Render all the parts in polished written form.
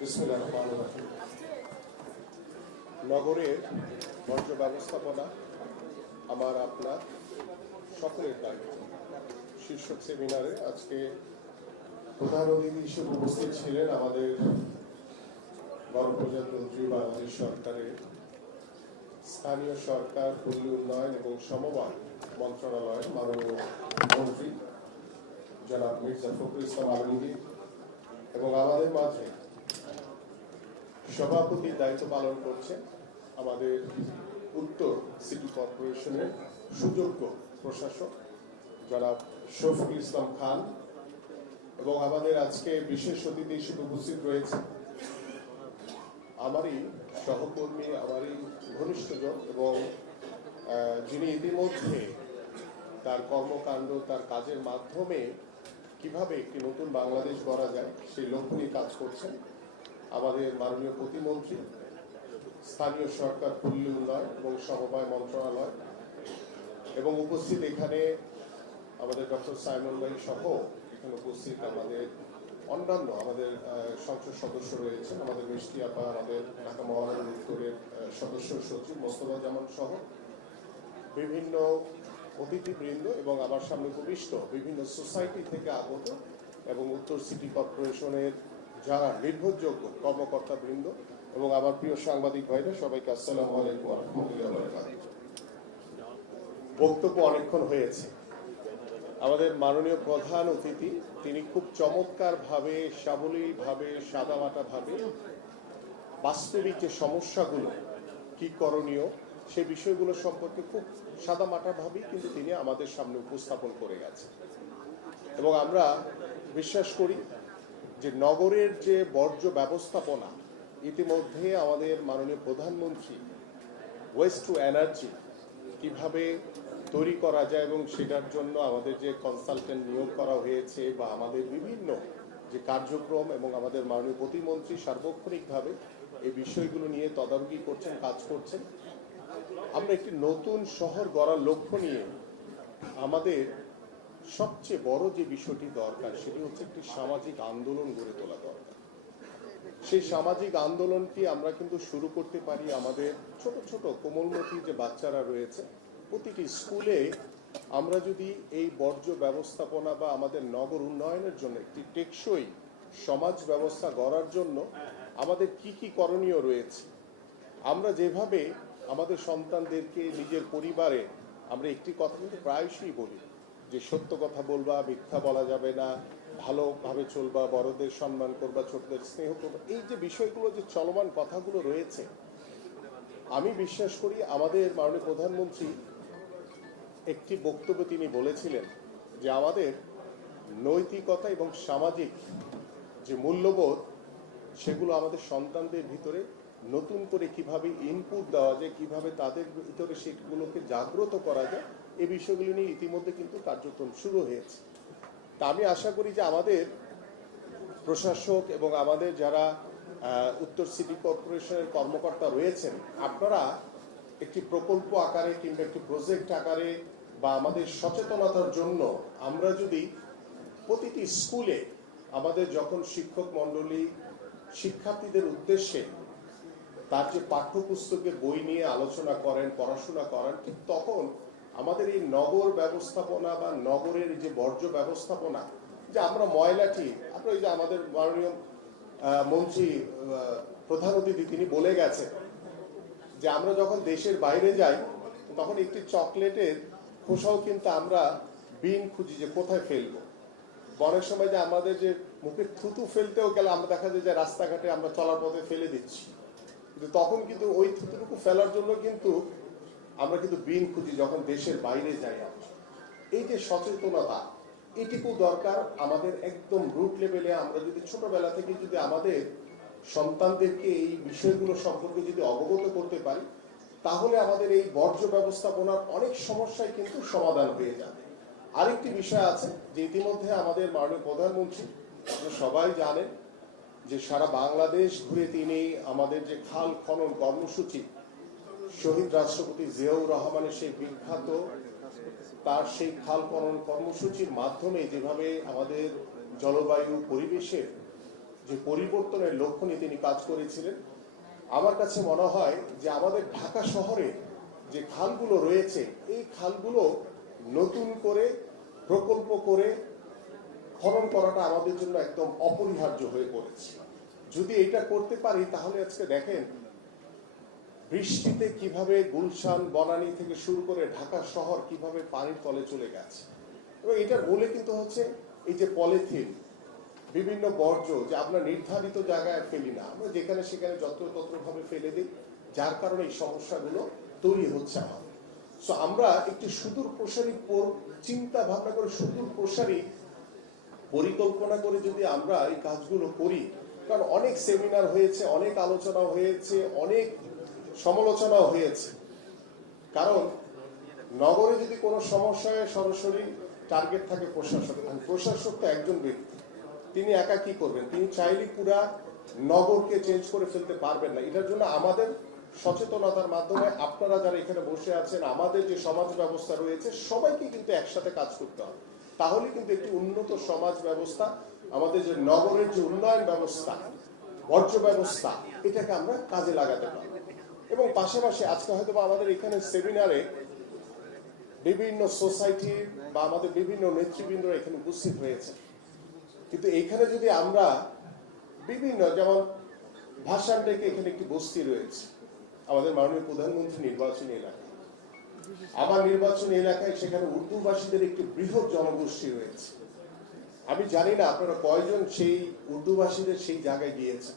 বিসমিল্লাহির রহমানির রহিম। নগরের বর্জ্য ব্যবস্থাপনা আমার আপনার সকলের দায়িত্ব শীর্ষক সেমিনারে আজকে প্রধান অতিথি হিসেবে উপস্থিত ছিলেন আমাদের গণপ্রজাতন্ত্রী বাংলাদেশ সরকারের স্থানীয় সরকার, পল্লী উন্নয়ন এবং সমবায় মন্ত্রণালয়ের মাননীয় মন্ত্রী জনাব মির্জা ফখরুল ইসলাম আলমগীর এবং আমাদের মাঝে সভাপতির দায়িত্ব পালন করছেন আমাদের উত্তর সিটি কর্পোরেশনের সুযোগ্য প্রশাসক জনাব শফিকুল ইসলাম খান এবং আমাদের আজকে বিশেষ অতিথি হিসেবে উপস্থিত রয়েছে আমারই সহকর্মী, আমারই ঘনিষ্ঠজন এবং যিনি ইতিমধ্যে তার কর্মকাণ্ড, তার কাজের মাধ্যমে কিভাবে একটি নতুন বাংলাদেশ গড়া যায় সেই লক্ষ্য নিয়ে কাজ করছেন আমাদের মাননীয় প্রতিমন্ত্রী, স্থানীয় সরকার, পল্লী উন্নয়ন এবং সমবায় মন্ত্রণালয় এবং উপস্থিত এখানে আমাদের ডক্টর সাইমন ভাই সহ এখানে উপস্থিত আমাদের অন্যান্য আমাদের সংসদ সদস্য রয়েছেন, আমাদের মিষ্টি আপা, আমাদের ঢাকা মহানগর উত্তরের সদস্য সচিব মোস্তফা জামান সহ বিভিন্ন অতিথিবৃন্দ এবং আমার সামনে উপবিষ্ট বিভিন্ন সোসাইটি থেকে আগত এবং উত্তর সিটি কর্পোরেশনের যারা নির্ভরযোগ্য কর্মকর্তাবৃন্দ এবং আমার প্রিয় সাংবাদিক ভাইরা, সবাইকে আসসালামু আলাইকুম ওয়া রাহমাতুল্লাহি ওয়া বারাকাতুহু। বক্তব্য অনেকক্ষণ হয়েছে। আমাদের মাননীয় প্রধান অতিথি তিনি খুব চমৎকারভাবে, সাবলীলভাবে, সাদামাটাভাবে বাস্তবিক যে সমস্যাগুলো কি করণীয় সে বিষয়গুলো সম্পর্কে খুব সাদামাটাভাবেই কিন্তু তিনি আমাদের সামনে উপস্থাপন করে গেছেন এবং আমরা বিশ্বাস করি যে নগরের যে বর্জ্য ব্যবস্থাপনা ইতিমধ্যে আমাদের মাননীয় প্রধানমন্ত্রী ওয়েস্ট টু এনার্জি কিভাবে তৈরি করা যায় এবং সেটার জন্য আমাদের যে কনসালটেন্ট নিয়োগ করা হয়েছে বা আমাদের বিভিন্ন যে কার্যক্রম এবং আমাদের মাননীয় প্রতিমন্ত্রী সার্বক্ষণিকভাবে এই বিষয়গুলো নিয়ে তদারকি করছেন, কাজ করছেন। আমরা একটি নতুন শহর গড়ার লক্ষ্য নিয়ে আমাদের সবচেয়ে বড় যে বিষয়টি দরকার সেটি হচ্ছে একটি সামাজিক আন্দোলন গড়ে তোলা দরকার। সেই সামাজিক আন্দোলনটি আমরা কিন্তু শুরু করতে পারি আমাদের ছোট ছোট কোমলমতি যে বাচ্চারা রয়েছে প্রতিটি স্কুলে। আমরা যদি এই বর্জ্য ব্যবস্থাপনা বা আমাদের নগর উন্নয়নের জন্য একটি টেকসই সমাজ ব্যবস্থা গড়ার জন্য আমাদের কি কি করণীয় রয়েছে, আমরা যেভাবে আমাদের সন্তানদেরকে নিজের পরিবারে আমরা একটি কথা কিন্তু প্রায়শই বলি যে সত্য কথা বলবা, মিথ্যা বলা যাবে না, ভালোভাবে চলবা, বড়দের সম্মান করবা, ছোটদের স্নেহ করবা, এই যে বিষয়গুলো যে চলমান কথাগুলো রয়েছে, আমি বিশ্বাস করি আমাদের মাননীয় প্রধানমন্ত্রী একটি বক্তব্য তিনি বলেছিলেন যে আমাদের নৈতিকতা এবং সামাজিক যে মূল্যবোধ সেগুলো আমাদের সন্তানদের ভিতরে নতুন করে কিভাবে ইনপুট দেওয়া যায়, কিভাবে তাদের ভিতরে সেগুলোকে জাগ্রত করা যায়, এই বিষয়গুলি নিয়ে ইতিমধ্যে কিন্তু কার্যক্রম শুরু হয়েছে। তা আমি আশা করি যে আমাদের প্রশাসক এবং আমাদের যারা উত্তর সিটি কর্পোরেশনের কর্মকর্তা রয়েছেন, আপনারা একটি প্রকল্প আকারে কিংবা একটি প্রজেক্ট আকারে বা আমাদের সচেতনতার জন্য আমরা যদি প্রতিটি স্কুলে আমাদের যখন শিক্ষক মণ্ডলী শিক্ষার্থীদের উদ্দেশ্যে তার যে পাঠ্যপুস্তকের বই নিয়ে আলোচনা করেন, পড়াশোনা করেন, ঠিক তখন আমাদের এই নগর ব্যবস্থাপনা বা নগরের যে বর্জ্য ব্যবস্থাপনা, যে আমরা ময়লাটি, আপনার এই যে আমাদের মাননীয় মন্ত্রী প্রধান অতিথি তিনি বলে গেছেন যে আমরা যখন দেশের বাইরে যাই তখন একটি চকলেটের খোসাও কিন্তু আমরা বিন খুঁজি যে কোথায় ফেলবো। অনেক সময় যে আমাদের যে মুখে থুতু ফেলতেও গেলে আমরা দেখা যায় যে রাস্তাঘাটে আমরা চলার পথে ফেলে দিচ্ছি, কিন্তু তখন কিন্তু ওই থুতুটুকু ফেলার জন্য কিন্তু আমরা কিন্তু বিন খুঁজি যখন দেশের বাইরে যাই। এই যে সচেতনতা এটুকু দরকার আমাদের একদম রুট লেভেলে। আমরা যদি ছোটবেলা থেকে যদি আমাদের সন্তানদেরকে এই বিষয়গুলো সম্পর্কে যদি অবগত করতে পারি তাহলে আমাদের এই বর্জ্য ব্যবস্থাপনার অনেক সমস্যাই কিন্তু সমাধান হয়ে যাবে। আরেকটি বিষয় আছে যে ইতিমধ্যে আমাদের মাননীয় প্রধানমন্ত্রী, আপনারা সবাই জানেন যে সারা বাংলাদেশ ঘুরে তিনি আমাদের যে খাল খনন কর্মসূচি, শহীদ রাষ্ট্রপতি জিয়াউর রহমানের সেই বিখ্যাত তার সেই খাল খনন কর্মসূচির মাধ্যমে যেভাবে আমাদের জলবায়ু পরিবেশের যে পরিবর্তনের লক্ষ্য নিয়ে তিনি কাজ করেছিলেন। আমার কাছে মনে হয় যে আমাদের ঢাকা শহরে যে খালগুলো রয়েছে এই খালগুলো নতুন করে প্রকল্প করে খনন করাটা আমাদের জন্য একদম অপরিহার্য হয়ে পড়েছে। যদি এটা করতে পারি তাহলে আজকে দেখেন বৃষ্টিতে কিভাবে গুলশান বনানী থেকে শুরু করে ঢাকা শহর কিভাবে পানির তলে চলে গেছে। এবং এটার মূলে কিন্তু হচ্ছে এই যে পলিথিন, বিভিন্ন বর্জ্য যে আমরা নির্ধারিত জায়গায় ফেলি না, আমরা যেখানে সেখানে যত্রতত্রভাবে ফেলে দিই, যার কারণে এই সমস্যাগুলো তৈরি হচ্ছে আমাদের। সো আমরা একটি সুদূর প্রসারী চিন্তা ভাবনা করে সুদূর প্রসারী পরিকল্পনা করে যদি আমরা এই কাজগুলো করি, কারণ অনেক সেমিনার হয়েছে, অনেক আলোচনা হয়েছে, অনেক সমালোচনাও হয়েছে। কারণ নগরে যদি কোনো সমস্যায় সরাসরি টার্গেট থাকে প্রশাসক, প্রশাসক তো একজন ব্যক্তি, তিনি একা কি করবেন? তিনি চাইলে পুরা নগরকে চেঞ্জ করে ফেলতে পারবেন না। এটার জন্য আমাদের সচেতনতার মাধ্যমে আপনারা যারা এখানে বসে আছেন, আমাদের যে সমাজ ব্যবস্থা রয়েছে সবাইকে কিন্তু একসাথে কাজ করতে হবে। তাহলে কিন্তু একটি উন্নত সমাজ ব্যবস্থা, আমাদের যে নগরের যে উন্নয়ন ব্যবস্থা, বর্জ্য ব্যবস্থা, এটাকে আমরা কাজে লাগাতে পারব। এবং পাশাপাশি আজকে হয়তো আমাদের এখানে সেমিনারে বিভিন্ন সোসাইটির বা আমাদের বিভিন্ন নেতৃবৃন্দ এখানে উপস্থিত হয়েছে, কিন্তু এখানে যদি আমরা বিভিন্ন, যেমন ভাষান ডেকে এখানে একটি বস্তি রয়েছে আমাদের মাননীয় প্রধানমন্ত্রী নির্বাচনী এলাকা, আমার নির্বাচনী এলাকায় সেখানে উর্দু ভাষীদের একটি বৃহৎ জনগোষ্ঠী রয়েছে। আমি জানি না আপনারা কয়জন সেই উর্দু ভাষীদের সেই জায়গায় গিয়েছেন।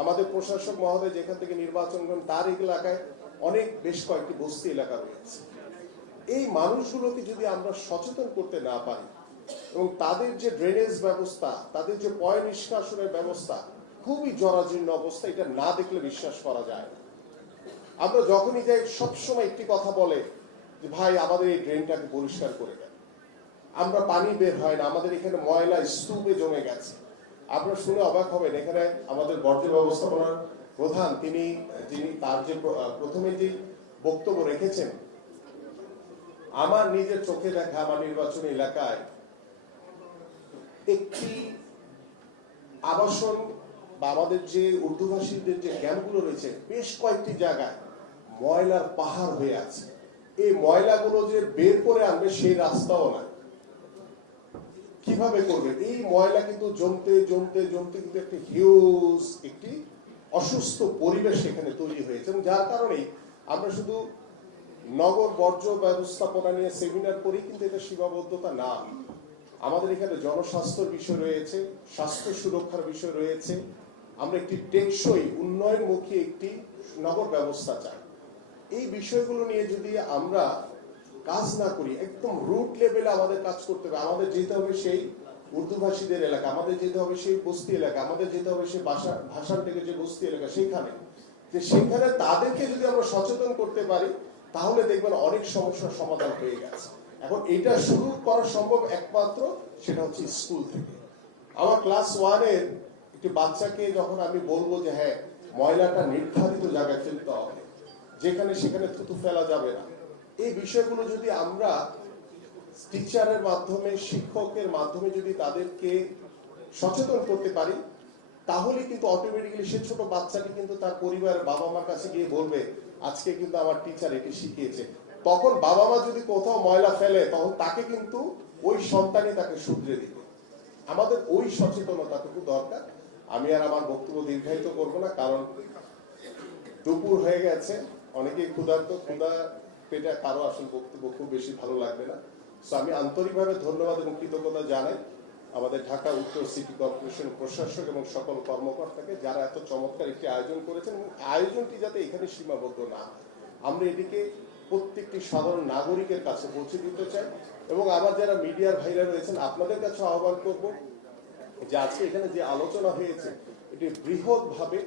আমাদের প্রশাসক মহোদয় যেখান থেকে নির্বাচন করেন তার এলাকায় অনেক বেশ কয়েকটি বস্তি এলাকা রয়েছে। এই মানুষগুলোকে যদি আমরা সচেতন করতে না পারি এবং তাদের যে ড্রেনেজ ব্যবস্থা, তাদের যে পয় নিষ্কাশনের ব্যবস্থা খুবই জরাজীর্ণ অবস্থা, এটা না দেখলে বিশ্বাস করা যায় না। আমরা যখনই যাই সবসময় একটি কথা বলে যে ভাই আমাদের এই ড্রেনটাকে পরিষ্কার করে দেন, আমরা পানি বের হয় না, আমাদের এখানে ময়লা স্তূপে জমে গেছে। আপনারা শুনে অবাক হবেন, এখানে আমাদের বর্জ্য ব্যবস্থাপনার প্রধান যিনি তার যে প্রথমে যে বক্তব্য রেখেছেন, আমার নিজের চোখে দেখা আমার নির্বাচনী এলাকায় একটি আবাসন বা আমাদের যে উর্দু ভাষীদের যে ক্যাম্পগুলো রয়েছে বেশ কয়েকটি জায়গায় ময়লার পাহাড় হয়ে আছে। এই ময়লাগুলো যে বের করে আনবে সেই রাস্তাও নাই। কিভাবে করবে? এই ময়লা কিন্তু জমতে জমতে জমতে কিন্তু একটি হিউজ একটি অসুস্থ পরিবেশ এখানে তৈরি হয়েছে, এবং যার কারণেই আমরা শুধু নগর বর্জ্য ব্যবস্থাপনা নিয়ে সেমিনার করি, কিন্তু এটা সীমাবদ্ধতা না। আমাদের এখানে জনস্বাস্থ্যের বিষয় রয়েছে, স্বাস্থ্য সুরক্ষার বিষয় রয়েছে। আমরা একটি টেকসই উন্নয়নমুখী একটি নগর ব্যবস্থা চাই। এই বিষয়গুলো নিয়ে যদি আমরা কাজ না করি, একদম রুট লেভেলে আমাদের কাজ করতে হবে। আমাদের যেতে হবে সেই উর্দু ভাষীদের এলাকা, আমাদের যেতে হবে সেই বস্তি এলাকা, আমাদের যেতে হবে সেই ভাষার থেকে যে বস্তি এলাকা, সেখানে তাদেরকে যদি আমরা সচেতন করতে পারি তাহলে দেখবেন অনেক সমস্যার সমাধান হয়ে গেছে। এখন এটা শুরু করা সম্ভব একমাত্র সেটা হচ্ছে স্কুল থেকে। আমার ক্লাস 1-এর একটি বাচ্চাকে যখন আমি বলবো যে হ্যাঁ ময়লাটা নির্ধারিত জায়গায় ফেলতে হবে, যেখানে সেখানে থুতু ফেলা যাবে না, এই বিষয়গুলো যদি আমরা টিচারের মাধ্যমে, শিক্ষকের মাধ্যমে যদি তাদেরকে সচেতন করতে পারি, তাহলে কিন্তু অটোমেটিক্যালি সে ছোট বাচ্চাটি কিন্তু তার পরিবারের বাবা মার কাছে গিয়ে বলবে আজকে কিন্তু আমার টিচার এটি শিখিয়েছে। তখন বাবা মা যদি কোথাও ময়লা ফেলে তখন তাকে কিন্তু ওই সন্তানই তাকে শুধরে দিবে। আমাদের ওই সচেতনতাটুকু দরকার। আমি আর আমার বক্তব্য দীর্ঘায়িত করব না, কারণ দুপুর হয়ে গেছে, অনেকেই ক্ষুধার্ত, ক্ষুধা পেটে কারো আসল বক্তব্য খুব বেশি ভালো লাগবে না। সো আমি আন্তরিকভাবে ধন্যবাদ এবং কৃতজ্ঞতা জানাই আমাদের ঢাকা উত্তর সিটি কর্পোরেশন প্রশাসক এবং সকল কর্মকর্তাকে, যারা এত চমৎকার একটি আয়োজন করেছেন, এবং আয়োজনটি যাতে এখানে সীমাবদ্ধ না হয়, আমরা এটিকে প্রত্যেকটি সাধারণ নাগরিকের কাছে পৌঁছে দিতে চাই। এবং আবার যারা মিডিয়ার ভাইরা রয়েছেন আপনাদের কাছে আহ্বান করব যে আজকে এখানে যে আলোচনা হয়েছে এটি বৃহৎ ভাবে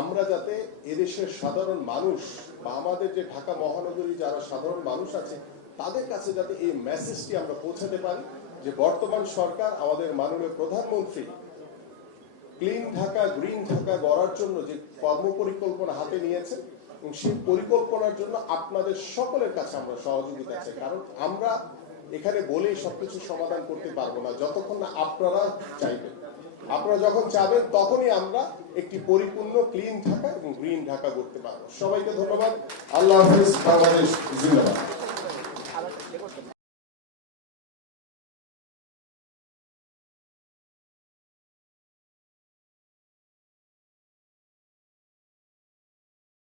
আমরা যাতে এদেশের সাধারণ মানুষ বা আমাদের যে ঢাকা মহানগরী যারা সাধারণ মানুষ আছে তাদের কাছে যাতে এই মেসেজটি আমরা পৌঁছাতে পারি যে বর্তমান সরকার, আমাদের মাননীয় প্রধানমন্ত্রী ক্লিন ঢাকা, গ্রিন ঢাকা গড়ার জন্য যে কর্মপরিকল্পনা হাতে নিয়েছেন, এবং সেই পরিকল্পনার জন্য আপনাদের সকলের কাছে আমরা সহযোগিতা চাই। কারণ আমরা এখানে বলেই সবকিছু সমাধান করতে পারবো না যতক্ষণ না আপনারা চাইবেন। আপনারা যখন চাবেন তখনই আমরা একটি পরিপূর্ণ ক্লিন ঢাকা এবং গ্রিন ঢাকা করতে পারবো। সবাইকে ধন্যবাদ। আল্লাহ হাফিজ। বাংলাদেশ জিন্দাবাদ।